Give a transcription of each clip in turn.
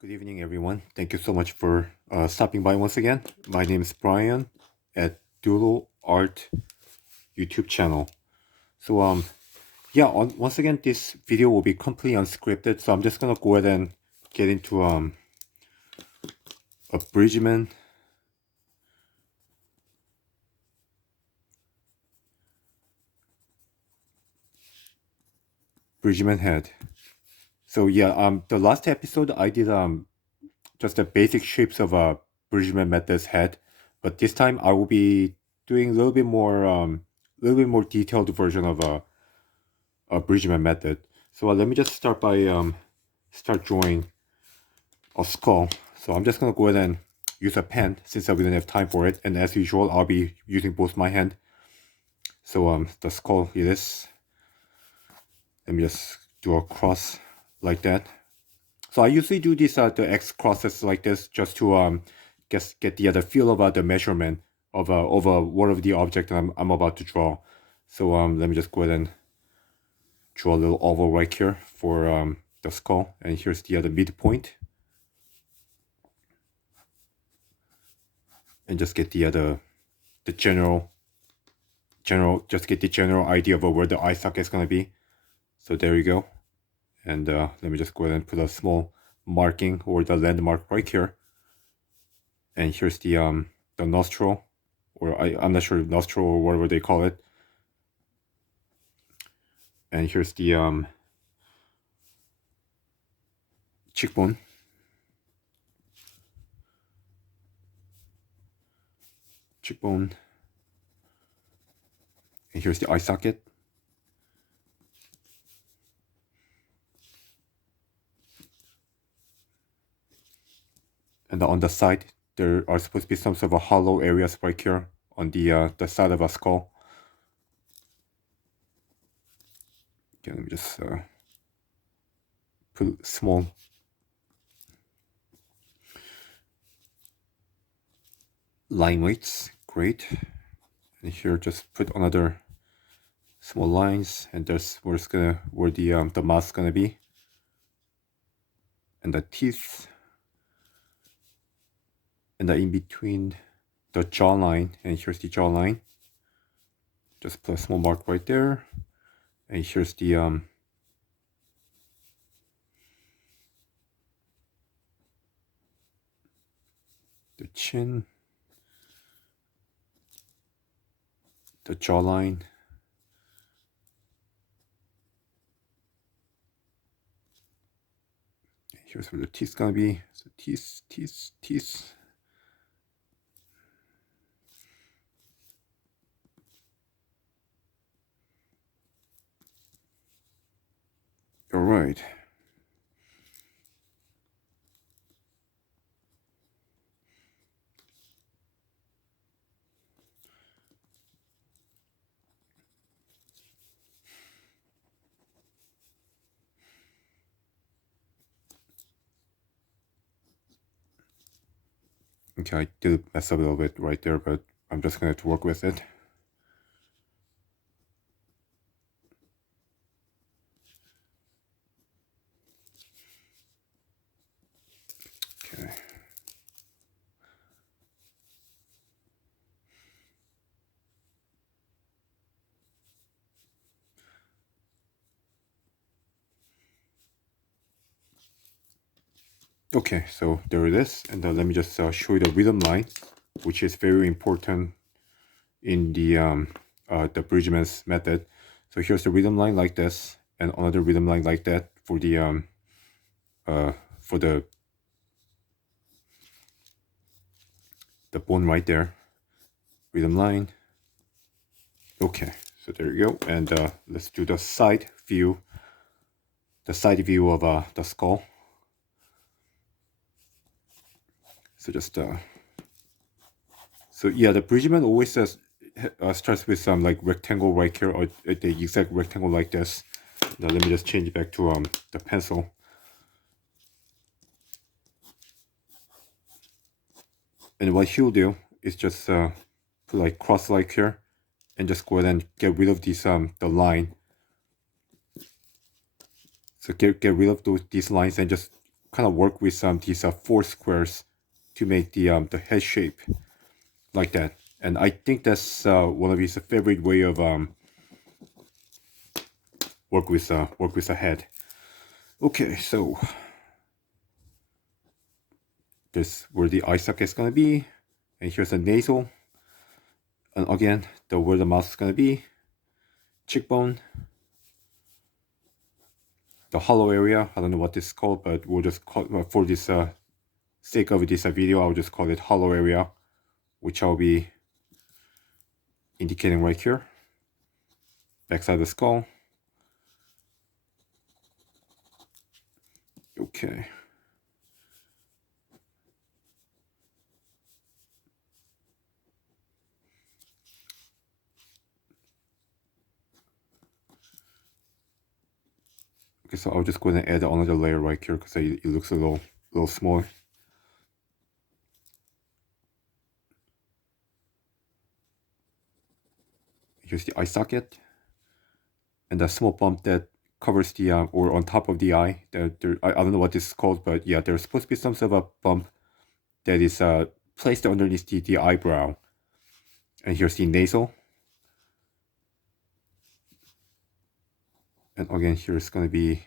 Good evening, everyone. Thank you so much for stopping by once again. My name is Brian at Doodle Art YouTube channel. So yeah, once again, this video will be completely unscripted. So I'm just gonna go ahead and get into a bridgman head. So yeah, the last episode I did just the basic shapes of a bridgman method's head, but this time I will be doing a little bit more detailed version of a bridgman method. So let me just start by start drawing a skull. So I'm just gonna go ahead and use a pen since we don't have time for it, and as usual I'll be using both my hand. So the skull it is. Let me just do a cross like that. So I usually do this the X crosses like this just to get the feel of the measurement of what of the object I'm about to draw. So let me just go ahead and draw a little oval right here for the skull, and here's the other midpoint, and just get the general just get the general idea of where the eye socket is going to be. So there you go. And let me just go ahead and put a small marking or the landmark right here. And here's the nostril, or I'm not sure, nostril or whatever they call it. And here's the cheekbone. And here's the eye socket. And on the side, there are supposed to be some sort of hollow areas right here on the side of a skull. Okay, let me just put small line weights. Great. And here just put another small lines, and there's where the mouth is gonna be, and the teeth, and the in between the jawline, and here's the jawline. Just put a small mark right there, and here's the chin, the jawline, here's where the teeth's gonna be. So teeth. All right. Okay, I did mess up a little bit right there, but I'm just gonna have to work with it. Okay. Okay, so there it is, and let me just show you the rhythm line, which is very important in the bridgman's method. So here's the rhythm line like this, and another rhythm line like that for the bone right there. Rhythm line. Okay, so there you go, and let's do the side view. The side view of the skull. So just so yeah, the bridgman always says starts with some like rectangle right here, or the exact rectangle like this. Now let me just change it back to the pencil. And what he'll do is just put like cross like here, and just go ahead and get rid of these the line. So get rid of these lines and just kind of work with these four squares to make the head shape like that. And I think that's one of his favorite way of work with a head. Okay, so this where the eye socket is gonna be, and here's the nasal, and again the where the mouth is gonna be, cheekbone, the hollow area. I don't know what this is called, but we'll just call for this sake of this video, I'll just call it hollow area, which I'll be indicating right here. Backside of the skull. Okay. Okay, so I'll just go ahead and add another layer right here because it looks a little small. Here's the eye socket, and the small bump that covers the or on top of the eye. I don't know what this is called, but yeah, there's supposed to be some sort of a bump that is placed underneath the eyebrow. And here's the nasal. And again, here's gonna be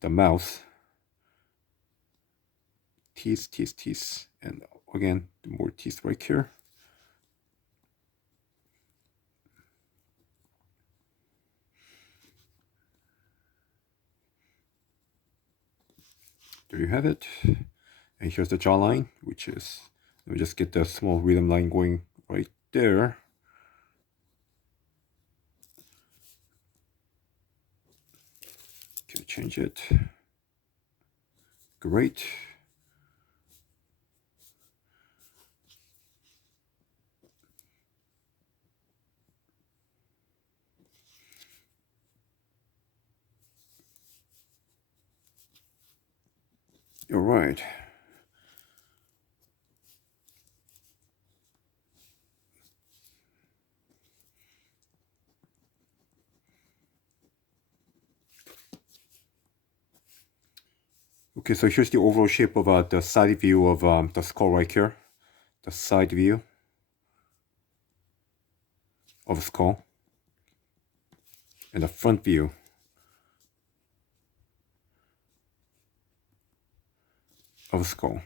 the mouth. Teeth, and again, more teeth right here. There you have it. And here's the jawline, which is, let me just get the small rhythm line going right there. Can change it. Great. All right. Okay, so here's the overall shape of the side view of the skull right here. The side view of the skull. And the front view of the skull.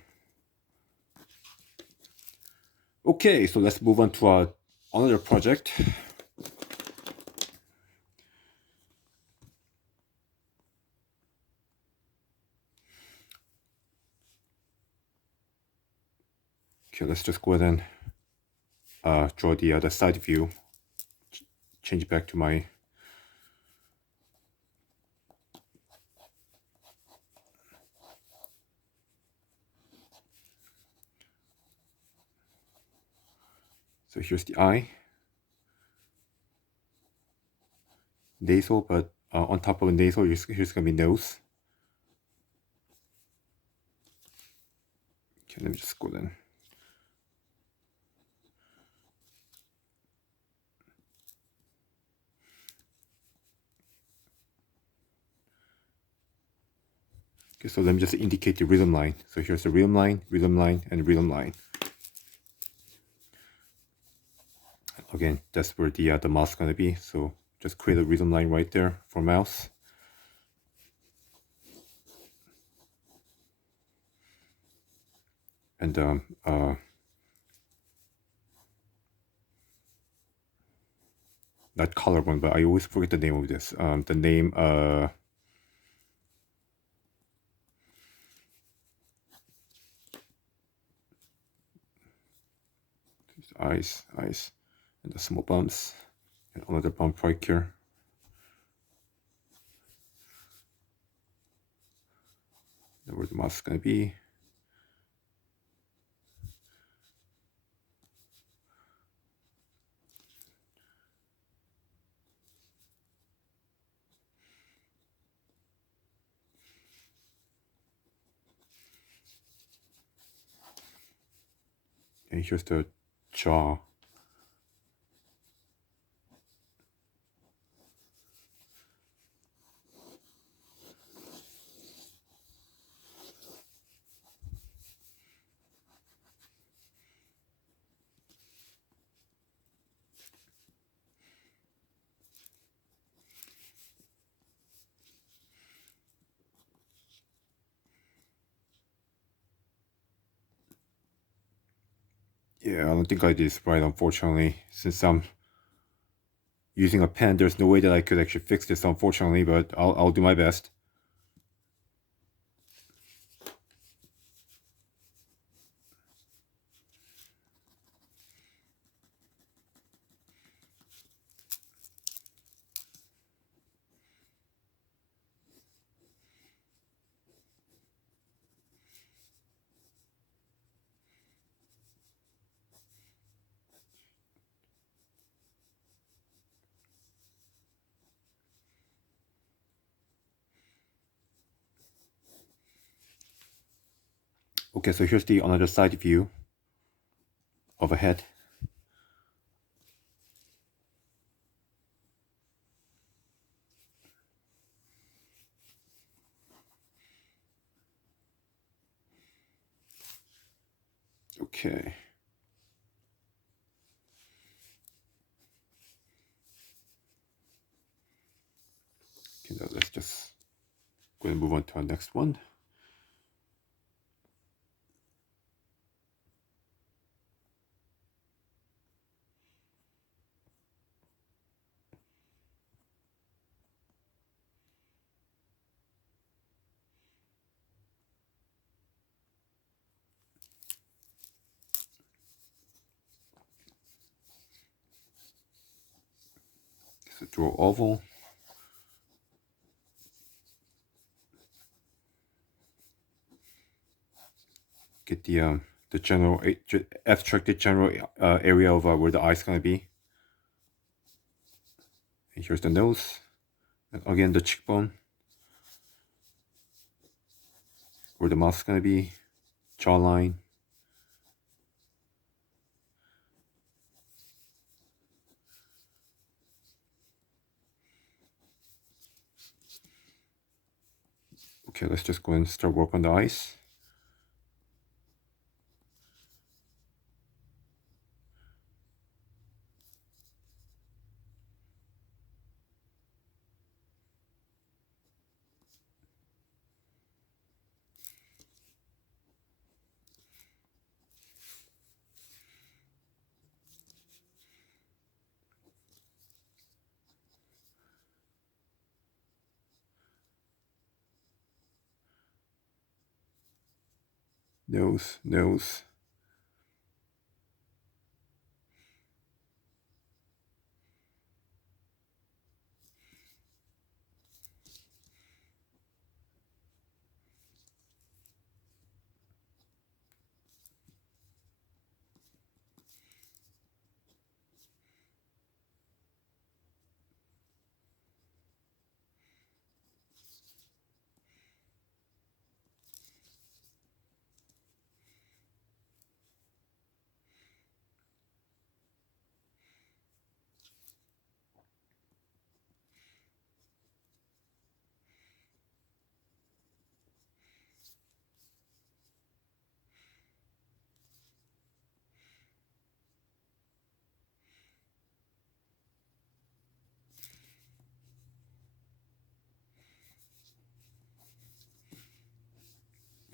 Okay, so let's move on to another project. Okay, let's just go ahead and draw the side view. Change it back to my so here's the eye, nasal, but on top of the nasal, here's gonna be nose. Okay, let me just go then. Okay, so let me just indicate the rhythm line. So here's the rhythm line, and rhythm line. Again, that's where the mouth is gonna be. So just create a rhythm line right there for mouse. And not collarbone, but I always forget the name of this. The name eyes, and the small bumps, and another bump right here. That's where the mouth is gonna be. And here's the jaw. Yeah, I don't think I did this right, unfortunately. Since I'm using a pen, there's no way that I could actually fix this, unfortunately, but I'll do my best. Okay, so here's the another side view of a head. Okay. Okay, now let's just go and move on to our next one. So draw oval. Get the general abstracted general area of where the eye's gonna be. And here's the nose. And again, the cheekbone, where the mouth's gonna be, jawline. Okay, let's just go and start work on the eyes. Nose, nose.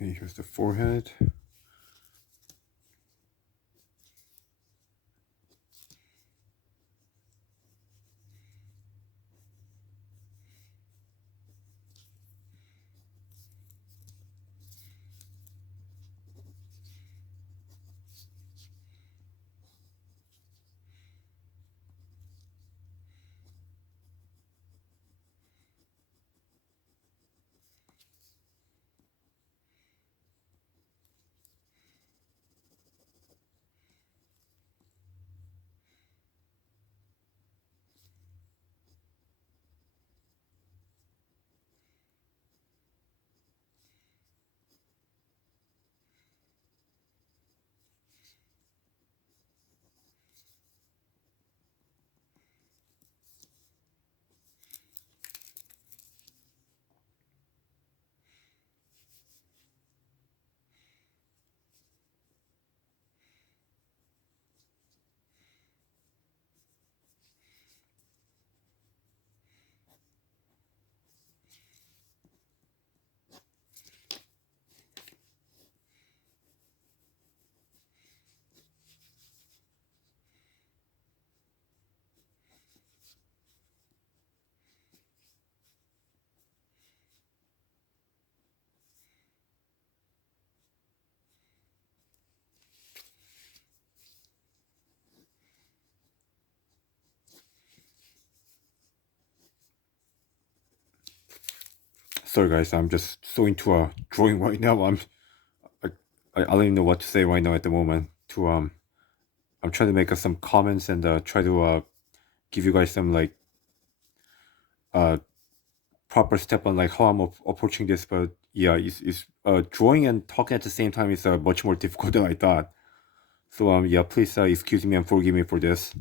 And here's the forehead. Sorry guys, I'm just so into drawing right now. I, I don't even know what to say right now at the moment. I'm trying to make some comments and try to give you guys some like uh proper step on like how I'm approaching this. But yeah, it's drawing and talking at the same time is much more difficult than I thought. So yeah, please excuse me and forgive me for this.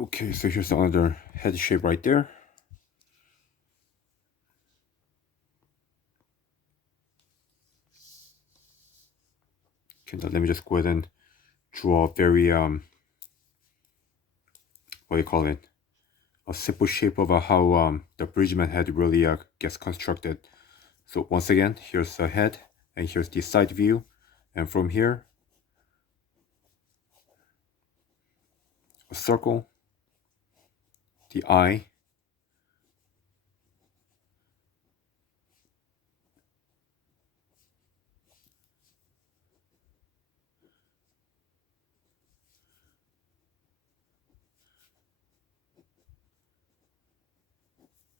Okay, so here's another head shape right there. Okay, now let me just go ahead and draw a very what do you call it? A simple shape of how the bridgman head really gets constructed. So once again, here's the head, and here's the side view, and from here, a circle, the eye,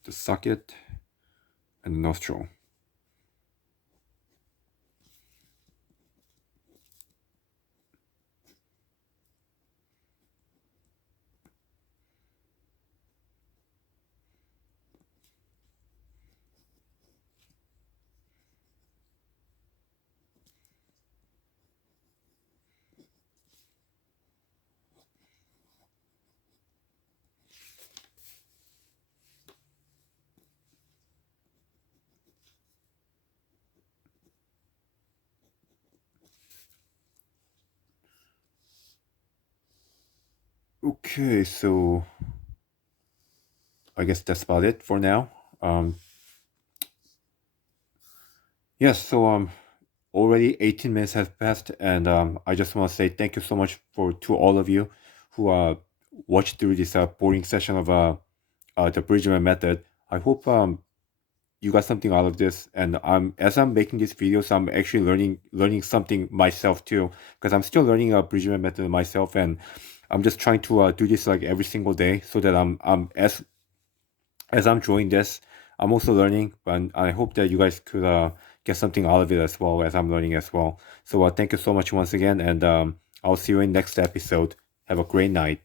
the socket, and the nostril. Okay, so I guess that's about it for now. Yes, so already 18 minutes have passed, and I just want to say thank you so much to all of you who watched through this boring session of the Bridgman method. I hope you got something out of this, and as I'm making these videos, I'm actually learning something myself too, because I'm still learning a Bridgman method myself, and I'm just trying to do this like every single day so that I'm as I'm drawing this, I'm also learning, and I hope that you guys could get something out of it as well as I'm learning as well. So thank you so much once again, and I'll see you in next episode. Have a great night.